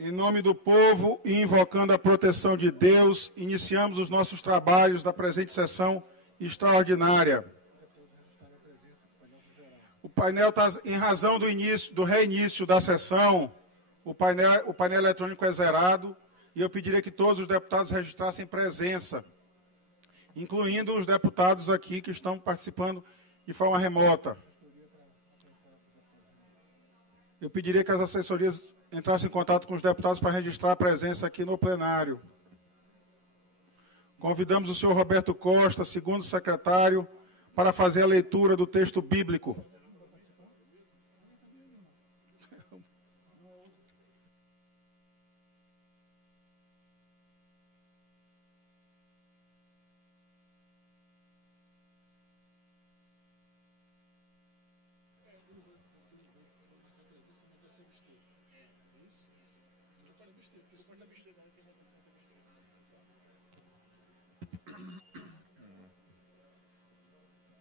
Em nome do povo e invocando a proteção de Deus, iniciamos os nossos trabalhos da presente sessão extraordinária. O painel está, em razão do reinício da sessão, o painel eletrônico é zerado e eu pediria que todos os deputados registrassem presença, incluindo os deputados aqui que estão participando de forma remota. Eu pediria que as assessorias entrassem em contato com os deputados para registrar a presença aqui no plenário. Convidamos o senhor Roberto Costa, segundo secretário, para fazer a leitura do texto bíblico.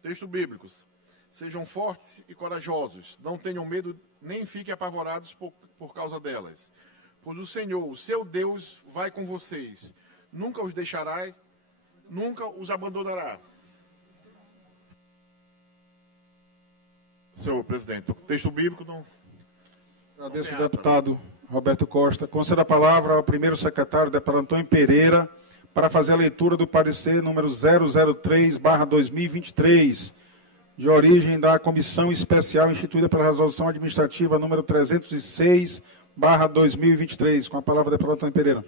Texto bíblicos. Sejam fortes e corajosos, não tenham medo, nem fiquem apavorados por causa delas. Pois o Senhor, o seu Deus, vai com vocês. Nunca os deixará, nunca os abandonará. Senhor presidente, o texto bíblico não... Agradeço ao deputado Roberto Costa. Conceda a palavra ao primeiro secretário, deputado Antônio Pereira, para fazer a leitura do parecer número 003/2023, de origem da Comissão Especial instituída pela Resolução Administrativa número 306/2023. Com a palavra, deputado Antônio Pereira.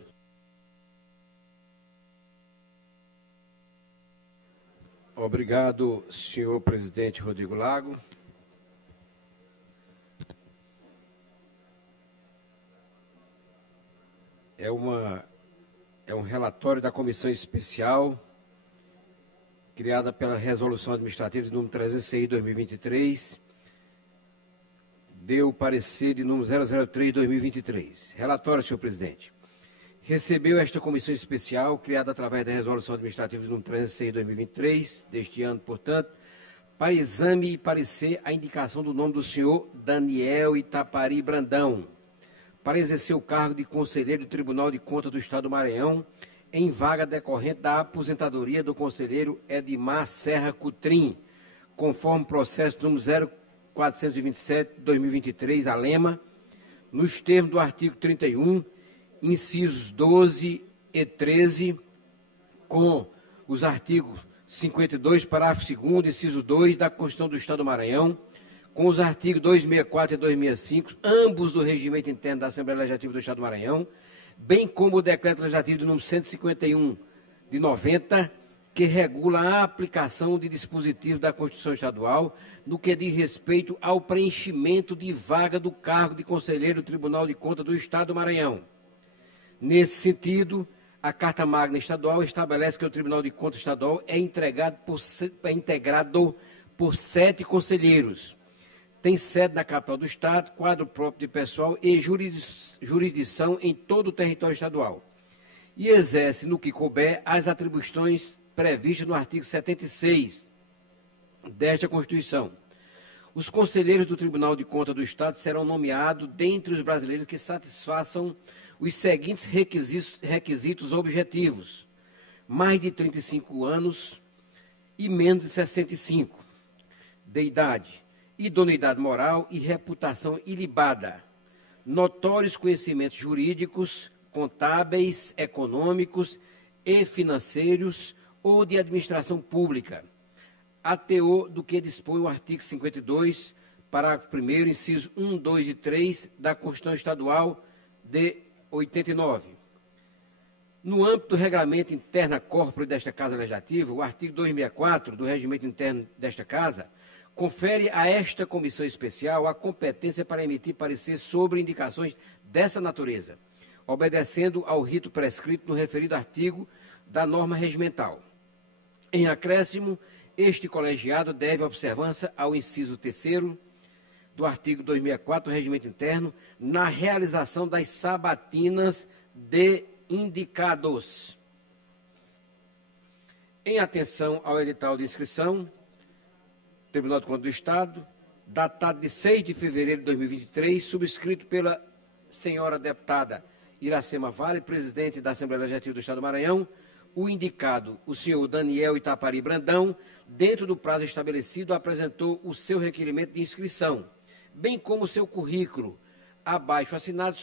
Obrigado, senhor presidente Rodrigo Lago. É um relatório da Comissão Especial, criada pela Resolução Administrativa de número 306/2023, deu parecer de número 003/2023. Relatório, senhor presidente. Recebeu esta Comissão Especial, criada através da Resolução Administrativa de número 306/2023, deste ano, portanto, para exame e parecer a indicação do nome do senhor Daniel Itapari Brandão, para exercer o cargo de conselheiro do Tribunal de Contas do Estado do Maranhão, em vaga decorrente da aposentadoria do conselheiro Edmar Serra Cutrim, conforme processo número 0427/2023, a Lema, nos termos do artigo 31, incisos 12 e 13, com os artigos 52, parágrafo 2º, inciso 2 da Constituição do Estado do Maranhão, com os artigos 264 e 265, ambos do Regimento Interno da Assembleia Legislativa do Estado do Maranhão, bem como o Decreto Legislativo de número 151 de 90, que regula a aplicação de dispositivos da Constituição Estadual no que diz respeito ao preenchimento de vaga do cargo de conselheiro do Tribunal de Contas do Estado do Maranhão. Nesse sentido, a Carta Magna Estadual estabelece que o Tribunal de Contas Estadual é integrado por 7 conselheiros. Tem sede na capital do Estado, quadro próprio de pessoal e jurisdição em todo o território estadual. E exerce, no que couber, as atribuições previstas no artigo 76 desta Constituição. Os conselheiros do Tribunal de Contas do Estado serão nomeados dentre os brasileiros que satisfaçam os seguintes requisitos objetivos: mais de 35 anos e menos de 65 de idade, idoneidade moral e reputação ilibada, notórios conhecimentos jurídicos, contábeis, econômicos e financeiros ou de administração pública, a teor do que dispõe o artigo 52, parágrafo 1º, inciso 1, 2 e 3 da Constituição Estadual de 89. No âmbito do regramento interna corpore desta Casa Legislativa, o artigo 264 do regimento interno desta Casa confere a esta comissão especial a competência para emitir parecer sobre indicações dessa natureza, obedecendo ao rito prescrito no referido artigo da norma regimental. Em acréscimo, este colegiado deve observância ao inciso 3º do artigo 264 do regimento interno na realização das sabatinas de indicados. Em atenção ao edital de inscrição, Tribunal de Contas do Estado, datado de 6 de fevereiro de 2023, subscrito pela senhora deputada Iracema Vale, presidente da Assembleia Legislativa do Estado do Maranhão. O indicado, o senhor Daniel Itapari Brandão, dentro do prazo estabelecido, apresentou o seu requerimento de inscrição, bem como o seu currículo, abaixo assinado,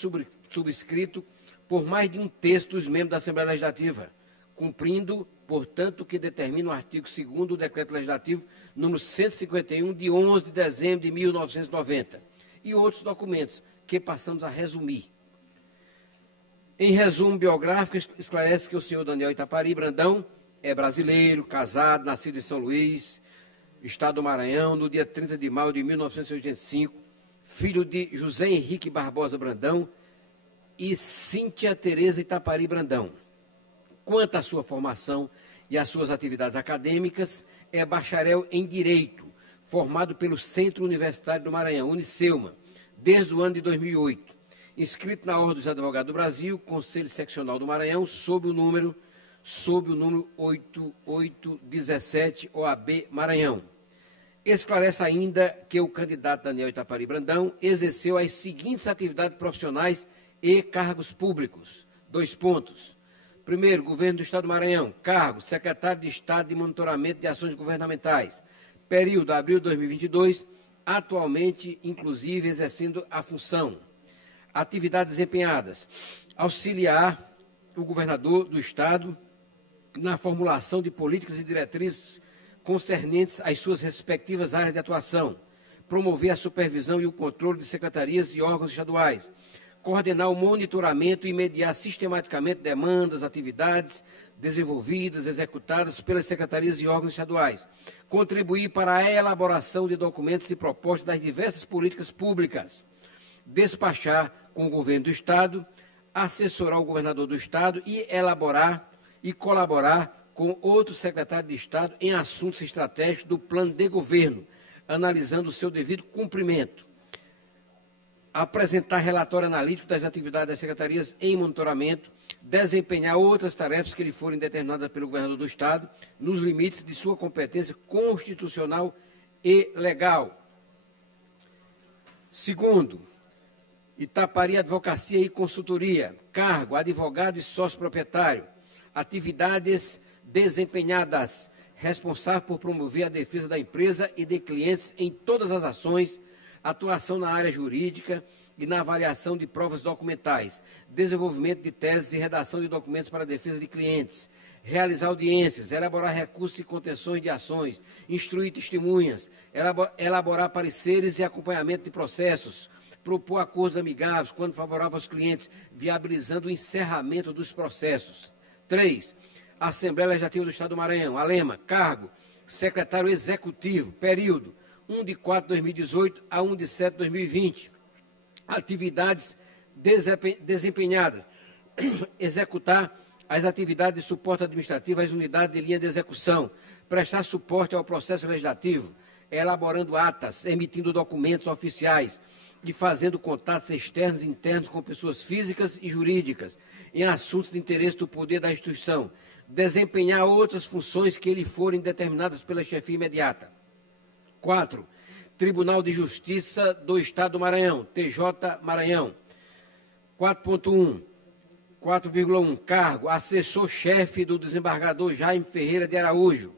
subscrito por mais de um terço dos membros da Assembleia Legislativa, cumprindo, portanto, o que determina o artigo 2º do Decreto Legislativo número 151, de 11 de dezembro de 1990, e outros documentos que passamos a resumir. Em resumo biográfico, esclarece que o senhor Daniel Itapari Brandão é brasileiro, casado, nascido em São Luís, Estado do Maranhão, no dia 30 de maio de 1985, filho de José Henrique Barbosa Brandão e Cíntia Tereza Itapari Brandão. Quanto à sua formação e às suas atividades acadêmicas, é bacharel em Direito, formado pelo Centro Universitário do Maranhão, Unicelma, desde o ano de 2008. Inscrito na Ordem dos Advogados do Brasil, Conselho Seccional do Maranhão, sob o número 8817, OAB Maranhão. Esclarece ainda que o candidato Daniel Itapari Brandão exerceu as seguintes atividades profissionais e cargos públicos. 2 pontos. Primeiro, Governo do Estado do Maranhão, cargo, Secretário de Estado de Monitoramento de Ações Governamentais, período abril de 2022, atualmente, inclusive, exercendo a função. Atividades desempenhadas: auxiliar o governador do Estado na formulação de políticas e diretrizes concernentes às suas respectivas áreas de atuação, promover a supervisão e o controle de secretarias e órgãos estaduais, coordenar o monitoramento e mediar sistematicamente demandas, atividades desenvolvidas, executadas pelas secretarias e órgãos estaduais, contribuir para a elaboração de documentos e propostas das diversas políticas públicas, despachar com o governo do Estado, assessorar o governador do Estado e elaborar e colaborar com outros secretários de Estado em assuntos estratégicos do plano de governo, analisando o seu devido cumprimento. Apresentar relatório analítico das atividades das secretarias em monitoramento, desempenhar outras tarefas que lhe forem determinadas pelo governador do Estado, nos limites de sua competência constitucional e legal. Segundo, Itapari Advocacia e Consultoria, cargo, advogado e sócio proprietário, atividades desempenhadas, responsável por promover a defesa da empresa e de clientes em todas as ações, atuação na área jurídica e na avaliação de provas documentais, desenvolvimento de teses e redação de documentos para a defesa de clientes, realizar audiências, elaborar recursos e contenções de ações, instruir testemunhas, elaborar pareceres e acompanhamento de processos, propor acordos amigáveis quando favorável aos clientes, viabilizando o encerramento dos processos. 3. Assembleia Legislativa do Estado do Maranhão, ALEMA, cargo, secretário executivo, período 1 de 4 de 2018 a 1 de 7 de 2020. Atividades desempenhadas, executar as atividades de suporte administrativo às unidades de linha de execução, prestar suporte ao processo legislativo, elaborando atas, emitindo documentos oficiais e fazendo contatos externos e internos com pessoas físicas e jurídicas em assuntos de interesse do poder da instituição, desempenhar outras funções que lhe forem determinadas pela chefia imediata. 4. Tribunal de Justiça do Estado do Maranhão, TJ Maranhão. 4.1. 4,1. Cargo, assessor-chefe do desembargador Jaime Ferreira de Araújo.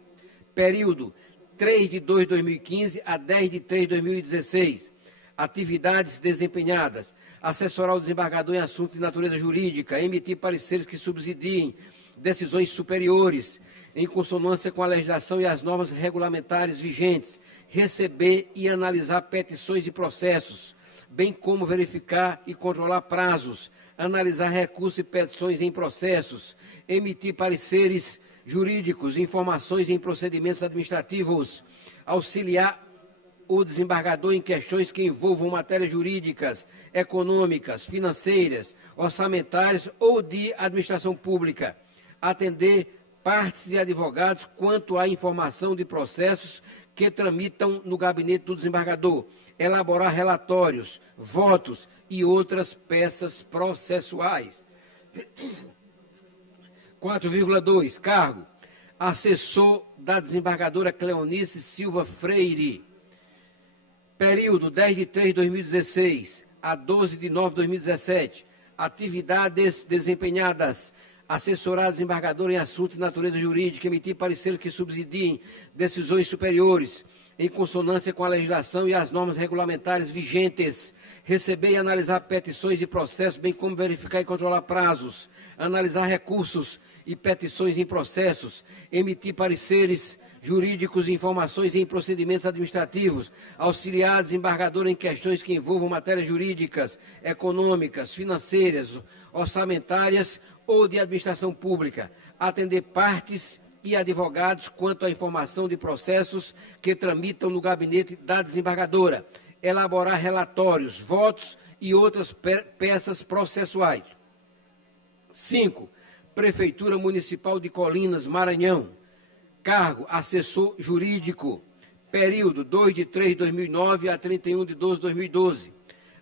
Período 3 de 2 de 2015 a 10 de 3 de 2016. Atividades desempenhadas: assessorar o desembargador em assuntos de natureza jurídica, emitir pareceres que subsidiem decisões superiores, em consonância com a legislação e as normas regulamentares vigentes, receber e analisar petições e processos, bem como verificar e controlar prazos, analisar recursos e petições em processos, emitir pareceres jurídicos, informações em procedimentos administrativos, auxiliar o desembargador em questões que envolvam matérias jurídicas, econômicas, financeiras, orçamentárias ou de administração pública, atender partes e advogados quanto à informação de processos que tramitam no gabinete do desembargador, elaborar relatórios, votos e outras peças processuais. 4,2. Cargo: assessor da desembargadora Cleonice Silva Freire. Período 10 de 3 de 2016 a 12 de 9 de 2017. atividades desempenhadas, assessorar desembargador em assuntos de natureza jurídica, emitir pareceres que subsidiem decisões superiores, em consonância com a legislação e as normas regulamentares vigentes, receber e analisar petições e processos, bem como verificar e controlar prazos, analisar recursos e petições em processos, emitir pareceres jurídicos e informações em procedimentos administrativos, auxiliar desembargador em questões que envolvam matérias jurídicas, econômicas, financeiras, orçamentárias ou de administração pública, atender partes e advogados quanto à informação de processos que tramitam no gabinete da desembargadora, elaborar relatórios, votos e outras peças processuais. 5. Prefeitura Municipal de Colinas, Maranhão. Cargo, assessor jurídico. Período, 2 de 3 de 2009 a 31 de 12 de 2012.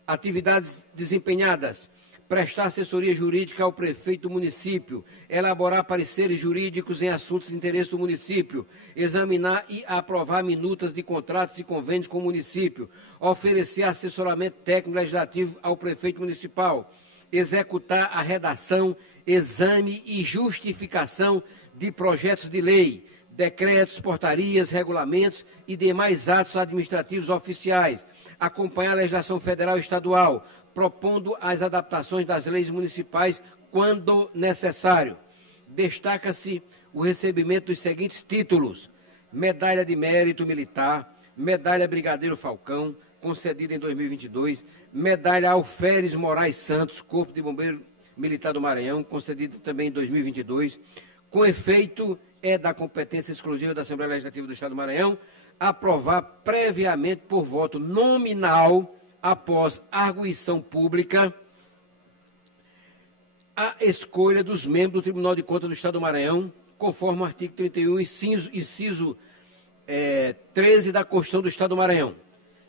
Atividades desempenhadas. Prestar assessoria jurídica ao prefeito do município, elaborar pareceres jurídicos em assuntos de interesse do município, examinar e aprovar minutas de contratos e convênios com o município, oferecer assessoramento técnico legislativo ao prefeito municipal, executar a redação, exame e justificação de projetos de lei, decretos, portarias, regulamentos e demais atos administrativos oficiais, acompanhar a legislação federal e estadual, propondo as adaptações das leis municipais quando necessário. Destaca-se o recebimento dos seguintes títulos: Medalha de Mérito Militar, Medalha Brigadeiro Falcão, concedida em 2022, Medalha Alferes Moraes Santos, Corpo de Bombeiro Militar do Maranhão, concedida também em 2022. Com efeito, é da competência exclusiva da Assembleia Legislativa do Estado do Maranhão aprovar previamente por voto nominal, após arguição pública, a escolha dos membros do Tribunal de Contas do Estado do Maranhão, conforme o artigo 31, inciso 13 da Constituição do Estado do Maranhão.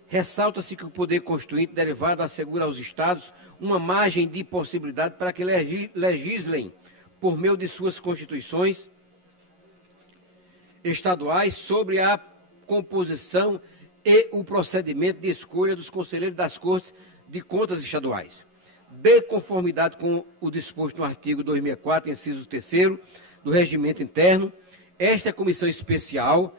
Ressalta-se que o poder constituinte derivado assegura aos Estados uma margem de possibilidade para que legislem, por meio de suas constituições estaduais, sobre a composição e o procedimento de escolha dos conselheiros das Cortes de Contas estaduais. De conformidade com o disposto no artigo 264, inciso 3º, do Regimento Interno, esta comissão especial,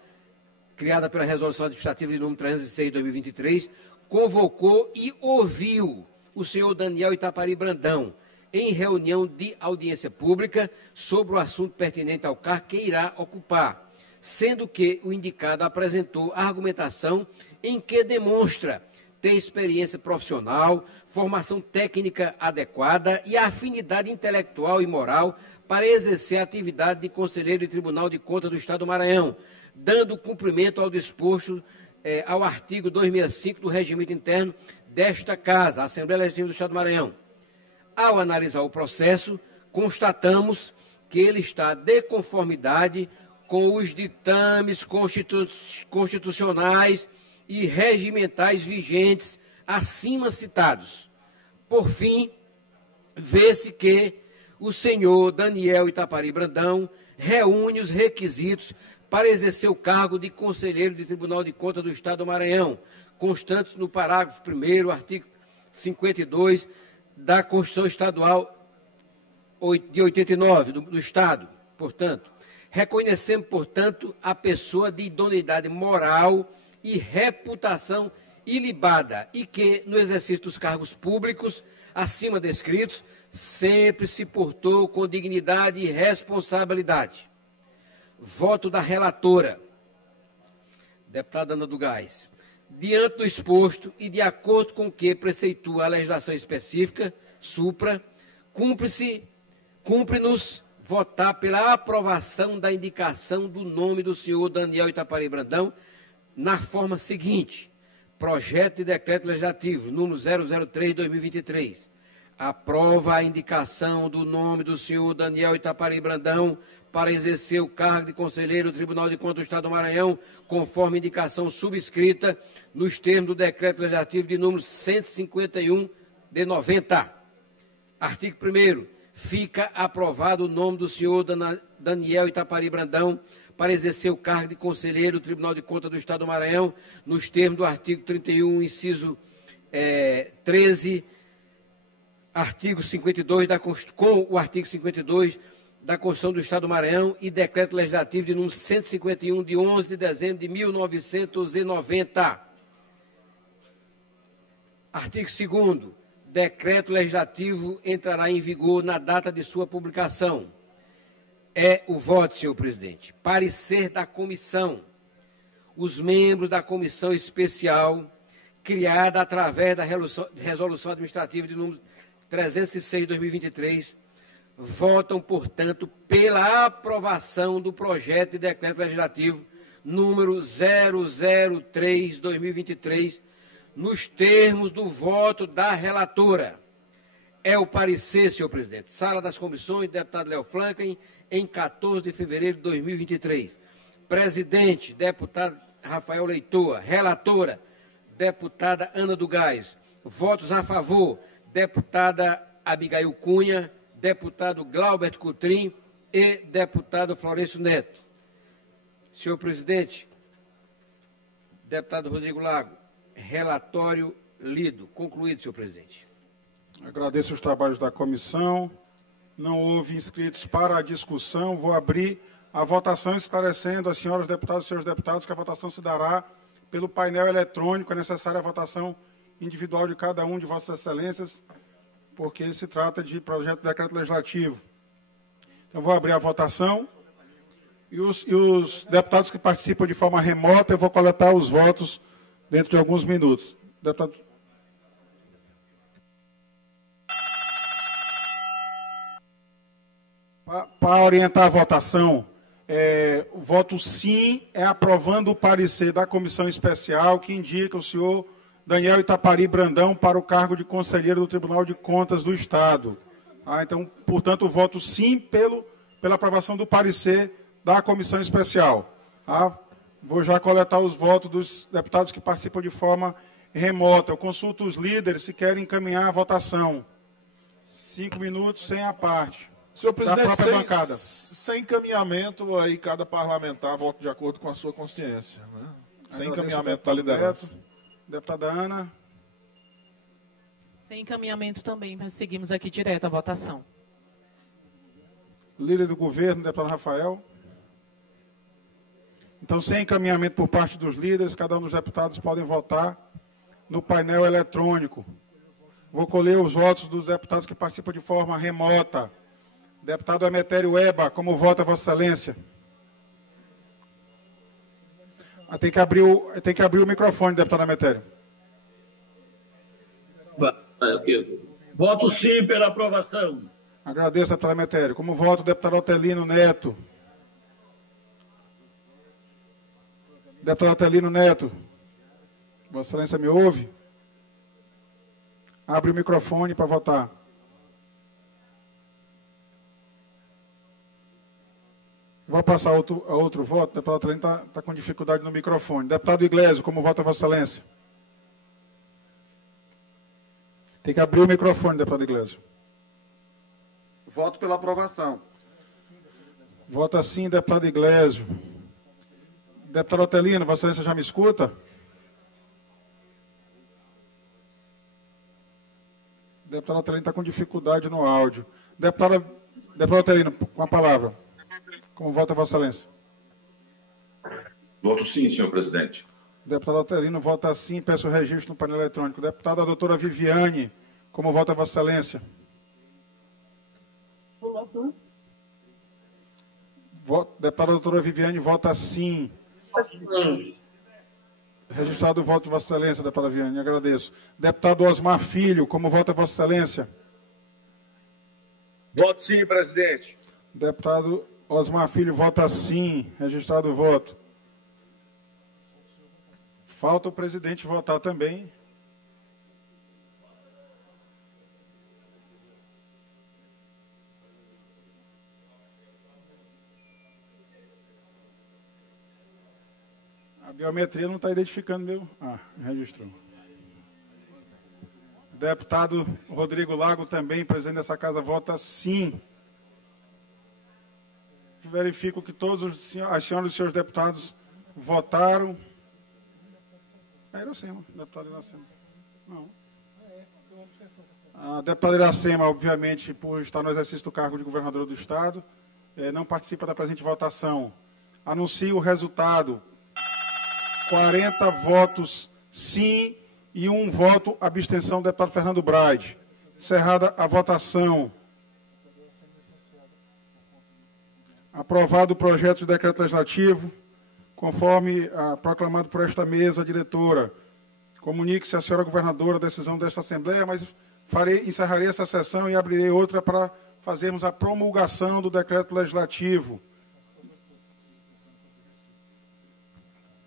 criada pela Resolução Administrativa de número 306 de 2023, convocou e ouviu o senhor Daniel Itapari Brandão, em reunião de audiência pública, sobre o assunto pertinente ao cargo que irá ocupar, sendo que o indicado apresentou argumentação em que demonstra ter experiência profissional, formação técnica adequada e afinidade intelectual e moral para exercer a atividade de conselheiro de Tribunal de Contas do Estado do Maranhão, dando cumprimento ao disposto ao artigo 265 do Regimento Interno desta Casa, a Assembleia Legislativa do Estado do Maranhão. Ao analisar o processo, constatamos que ele está de conformidade com os ditames constitucionais e regimentais vigentes acima citados. Por fim, vê-se que o senhor Daniel Itapari Brandão reúne os requisitos para exercer o cargo de conselheiro de Tribunal de Contas do Estado do Maranhão, constantes no parágrafo 1º, artigo 52 da Constituição Estadual de 89 do Estado, portanto. Reconhecemos, portanto, a pessoa de idoneidade moral e reputação ilibada e que, no exercício dos cargos públicos acima descritos, sempre se portou com dignidade e responsabilidade. Voto da relatora, deputada Ana do Gás. Diante do exposto e de acordo com o que preceitua a legislação específica, supra, cumpre-nos votar pela aprovação da indicação do nome do senhor Daniel Itapari Brandão na forma seguinte: projeto de decreto legislativo número 003/2023. Aprova a indicação do nome do senhor Daniel Itapari Brandão para exercer o cargo de conselheiro do Tribunal de Contas do Estado do Maranhão, conforme indicação subscrita nos termos do decreto legislativo de número 151 de 90. Artigo 1º. Fica aprovado o nome do senhor Daniel Itapari Brandão para exercer o cargo de conselheiro do Tribunal de Contas do Estado do Maranhão, nos termos do artigo 31, inciso 13, artigo 52 com o artigo 52 da Constituição do Estado do Maranhão e Decreto Legislativo de número 151, de 11 de dezembro de 1990. Artigo 2º. Decreto Legislativo entrará em vigor na data de sua publicação. É o voto, senhor presidente. Parecer da comissão. Os membros da comissão especial, criada através da Resolução Administrativa de número 306 de 2023, votam, portanto, pela aprovação do projeto de decreto legislativo número 003/2023, nos termos do voto da relatora. É o parecer, senhor presidente. Sala das Comissões, deputado Léo Franklin, em 14 de fevereiro de 2023. Presidente, deputado Rafael Leitoa. Relatora, deputada Ana do Gás. Votos a favor, deputada Abigail Cunha, deputado Glaubert Coutrin e deputado Florencio Neto. Senhor presidente, deputado Rodrigo Lago, relatório lido. Concluído, senhor presidente. Agradeço os trabalhos da comissão. Não houve inscritos para a discussão. Vou abrir a votação, esclarecendo às senhoras deputadas e senhores deputados que a votação se dará pelo painel eletrônico. É necessária a votação individual de cada um de vossas excelências, porque se trata de projeto de decreto legislativo. Então, vou abrir a votação. E os deputados que participam de forma remota, eu vou coletar os votos dentro de alguns minutos. Deputado. Para orientar a votação, o voto sim é aprovando o parecer da comissão especial que indica o senhor Daniel Itapari Brandão para o cargo de conselheiro do Tribunal de Contas do Estado. Então, portanto, o voto sim pela aprovação do parecer da comissão especial. Vou já coletar os votos dos deputados que participam de forma remota. Eu consulto os líderes se querem encaminhar a votação. 5 minutos sem a parte. Senhor presidente, da própria bancada. Sem encaminhamento, aí cada parlamentar vota de acordo com a sua consciência. Né? Sem encaminhamento da liderança. Deputada Ana. Sem encaminhamento também, mas seguimos aqui direto a votação. Líder do governo, deputado Rafael. Então, sem encaminhamento por parte dos líderes, cada um dos deputados podem votar no painel eletrônico. Vou colher os votos dos deputados que participam de forma remota. Deputado Emetério Eba, como vota Vossa Excelência? Tem que abrir o microfone, deputado Emetério. Voto sim pela aprovação. Agradeço, deputado Emetério. Como vota o deputado Otelino Neto? Deputado Otelino Neto, Vossa Excelência me ouve? Abre o microfone para votar. Vou passar a outro voto. O deputado Otelino está com dificuldade no microfone. Deputado Iglesias, como vota Vossa Excelência? Tem que abrir o microfone, deputado Iglesias. Voto pela aprovação. Vota sim, deputado Iglesias. Deputado Otelino, Vossa Excelência já me escuta? O deputado Otelino está com dificuldade no áudio. Deputado Otelino, com a palavra. Como vota Vossa Excelência? Voto sim, senhor presidente. Deputado Otelino vota sim, peço registro no painel eletrônico. Deputada doutora Viviane, como vota Vossa Excelência? Deputada doutora Viviane vota sim. Registrado o voto de Vossa Excelência, deputada Viviane, agradeço. Deputado Osmar Filho, como vota Vossa Excelência? Voto sim, presidente. Deputado Osmar Filho vota sim, registrado o voto. Falta o presidente votar também. A biometria não está identificando meu. Registrou. Deputado Rodrigo Lago também, presidente dessa casa, vota sim. Verifico que todas as senhoras e os senhores deputados votaram. Iracema, deputado Iracema. Não. A deputada Iracema, obviamente, por estar no exercício do cargo de governadora do Estado, não participa da presente votação. Anuncio o resultado. 40 votos sim e 1 voto abstenção do deputado Fernando Braide. Encerrada a votação. Aprovado o projeto de decreto legislativo, conforme proclamado por esta mesa diretora. Comunique-se à senhora governadora a decisão desta Assembleia, mas encerrarei essa sessão e abrirei outra para fazermos a promulgação do decreto legislativo.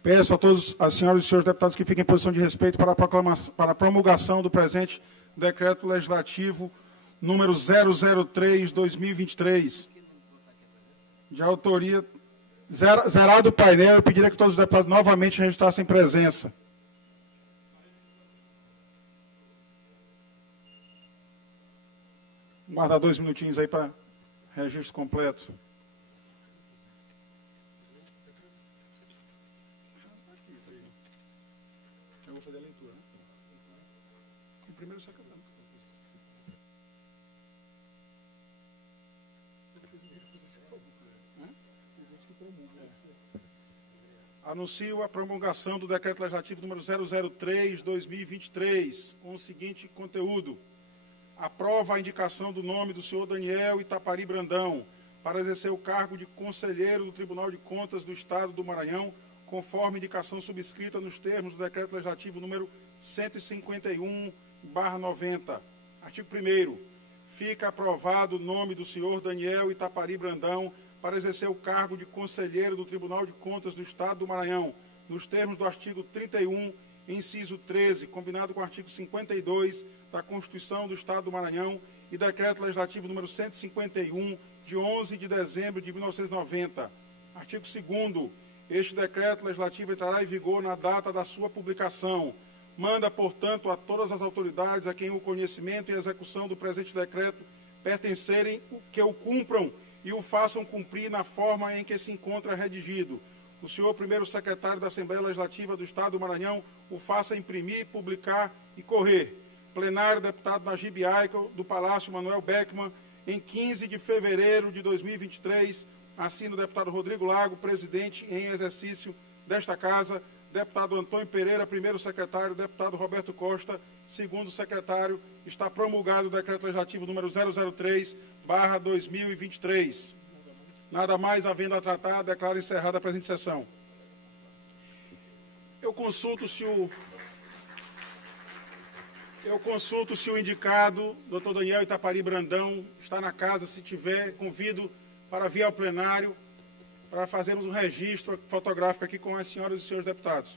Peço a todos, as senhoras e senhores deputados, que fiquem em posição de respeito para a promulgação do presente decreto legislativo número 003/2023. De autoria, zerado o painel, eu pediria que todos os deputados novamente registrassem presença. Guardar 2 minutinhos aí para registro completo. Eu vou fazer a leitura, né? O primeiro secretário. Anuncio a promulgação do decreto legislativo número 003/2023, com o seguinte conteúdo. Aprova a indicação do nome do senhor Daniel Itapari Brandão para exercer o cargo de conselheiro do Tribunal de Contas do Estado do Maranhão, conforme indicação subscrita nos termos do decreto legislativo número 151/90. Artigo 1º. Fica aprovado o nome do senhor Daniel Itapari Brandão para exercer o cargo de conselheiro do Tribunal de Contas do Estado do Maranhão, nos termos do artigo 31, inciso 13, combinado com o artigo 52 da Constituição do Estado do Maranhão e decreto legislativo número 151, de 11 de dezembro de 1990. Artigo 2º. Este decreto legislativo entrará em vigor na data da sua publicação. Manda, portanto, a todas as autoridades a quem o conhecimento e execução do presente decreto pertencerem que o cumpram e o façam cumprir na forma em que se encontra redigido. O senhor primeiro secretário da Assembleia Legislativa do Estado do Maranhão o faça imprimir, publicar e correr. Plenário, deputado Najib Aikel, do Palácio Manuel Beckmann, em 15 de fevereiro de 2023, assina o deputado Rodrigo Lago, presidente em exercício desta Casa, deputado Antônio Pereira, primeiro secretário, deputado Roberto Costa, segundo secretário. Está promulgado o decreto legislativo número 003/2023. Nada mais havendo a tratar, declaro encerrada a presente sessão. Eu consulto se o indicado, doutor Daniel Itapari Brandão, está na casa. Se tiver, convido para vir ao plenário para fazermos um registro fotográfico aqui com as senhoras e os senhores deputados.